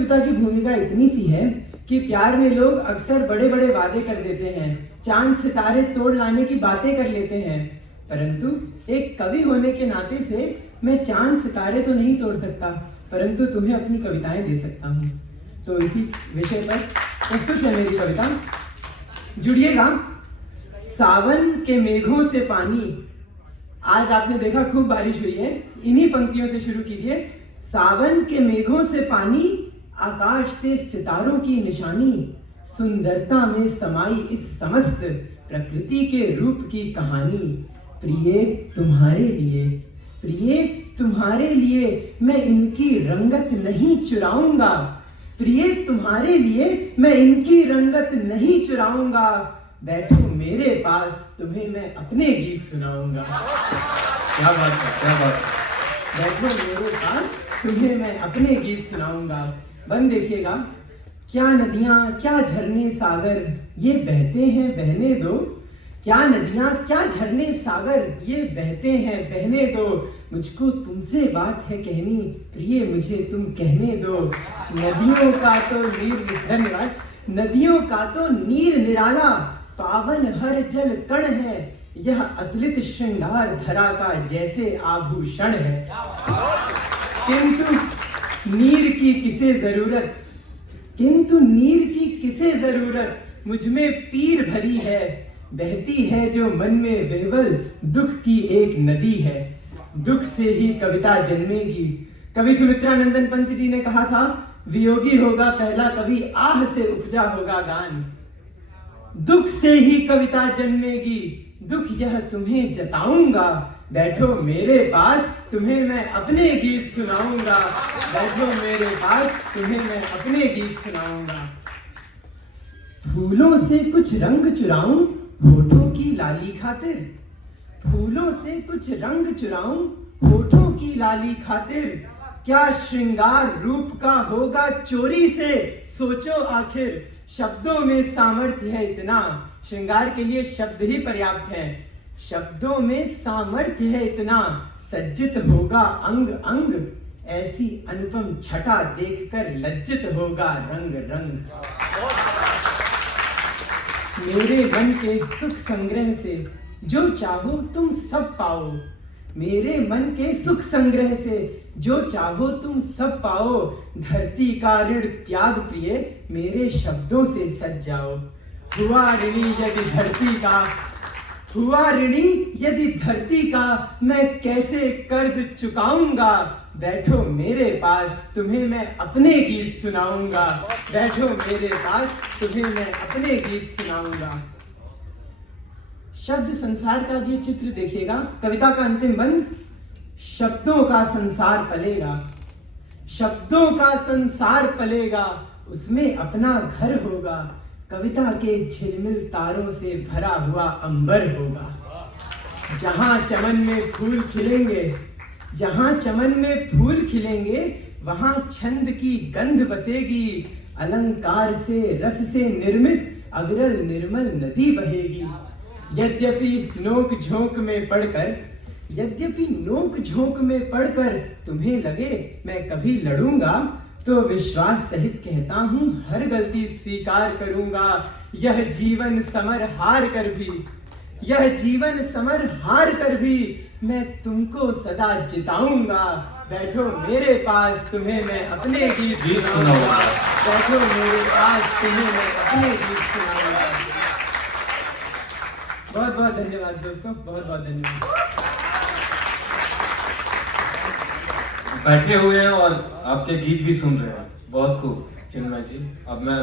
कविता की भूमिका इतनी सी है कि प्यार में लोग अक्सर बड़े बड़े वादे कर देते हैं, चांद सितारे तोड़ लाने की बातें कर लेते हैं, परंतु एक कवि होने के नाते से मैं चांद सितारे तो नहीं तोड़ सकता, परंतु तुम्हें अपनी कविताएं दे सकता हूँ। तो इसी विषय पर प्रस्तुत है मेरी कविता। जुड़िएगा। सावन के मेघों से पानी, आज आपने देखा खूब बारिश हुई है, इन्हीं पंक्तियों से शुरू कीजिए। सावन के मेघों से पानी, आकाश से सितारों की निशानी, सुंदरता में समाई इस समस्त प्रकृति के रूप की कहानी। प्रिय तुम्हारे लिए, प्रिय तुम्हारे लिए मैं इनकी रंगत नहीं चुराऊंगा, प्रिय तुम्हारे लिए मैं इनकी रंगत नहीं चुराऊंगा। बैठो मेरे पास, तुम्हें मैं अपने गीत सुनाऊंगा। क्या बात है, क्या बात है। बैठो मेरे पास, तुम्हें मैं अपने गीत सुनाऊंगा। बन देखिएगा। क्या नदियां क्या झरने सागर ये बहते हैं बहने दो, क्या नदियां क्या झरने सागर ये बहते हैं बहने दो। मुझको तुमसे बात है कहनी, प्रिय मुझे तुम कहने दो। नदियों का तो नीर, धन्यवाद। नदियों का तो नीर निराला, पावन हर जल कण है, यह अतुलित श्रृंगार धरा का जैसे आभूषण है। किंतु नीर की किसे जरूरत, किंतु नीर की किसे जरूरत, मुझ में पीर भरी है, बहती है जो मन में वेवल, दुख की एक नदी है। दुख से ही कविता जन्मेगी। कवि सुमित्रानंदन पंत जी ने कहा था, वियोगी होगा पहला कवि, आह से उपजा होगा गान। दुख से ही कविता जन्मेगी, दुख यह तुम्हें जताऊंगा। बैठो मेरे पास, तुम्हें मैं अपने गीत सुनाऊंगा। बैठो मेरे पास, तुम्हें मैं अपने गीत सुनाऊंगा। फूलों से कुछ रंग चुराऊं होठों की लाली खातिर, फूलों से कुछ रंग चुराऊं होठों की लाली खातिर। क्या श्रृंगार रूप का होगा चोरी से, सोचो आखिर। शब्दों में सामर्थ्य है इतना, श्रृंगार के लिए शब्द ही पर्याप्त हैं। शब्दों में सामर्थ्य है इतना, सज्जित होगा अंग अंग, ऐसी अनुपम छटा देखकर लज्जित होगा रंग रंग। मेरे मन के सुख संग्रह से जो चाहो तुम सब पाओ, मेरे मन के सुख संग्रह से जो चाहो तुम सब पाओ। धरती का ऋण त्याग प्रिय, मेरे शब्दों से सज जाओ। हुआ ऋणी यदि धरती का, हुआ ऋणी यदि धरती का, मैं कैसे कर्ज चुकाऊंगा। बैठो मेरे पास, तुम्हें मैं अपने गीत सुनाऊंगा। बैठो मेरे पास, तुम्हें मैं अपने गीत सुनाऊंगा। शब्द संसार का भी चित्र देखिएगा। कविता का अंतिम बंद, शब्दों का संसार पलेगा, शब्दों का संसार पलेगा, उसमें अपना घर होगा। कविता के झिलमिल तारों से भरा हुआ अंबर होगा। जहां चमन में फूल खिलेंगे, जहां चमन में फूल खिलेंगे, वहां छंद की गंध बसेगी। अलंकार से रस से निर्मित अविरल निर्मल नदी बहेगी। यद्यपि नोक झोंक में पढ़कर, यद्यपि नोक झोंक में पढ़कर तुम्हें लगे मैं कभी लड़ूंगा, तो विश्वास सहित कहता हूँ हर गलती स्वीकार करूंगा। यह जीवन समर हार कर भी, यह जीवन समर हार कर भी मैं तुमको सदा जिताऊंगा। बैठो मेरे पास, तुम्हें मैं अपने गीत सुनाऊंगा। बैठो मेरे पास, तुम्हें मैं अपने गीत सुनाऊंगा। बहुत बहुत धन्यवाद दोस्तों, बहुत बहुत धन्यवाद। बैठे हुए हैं और आपके गीत भी सुन रहे हैं। बहुत खूब चिन्मय जी। अब मैं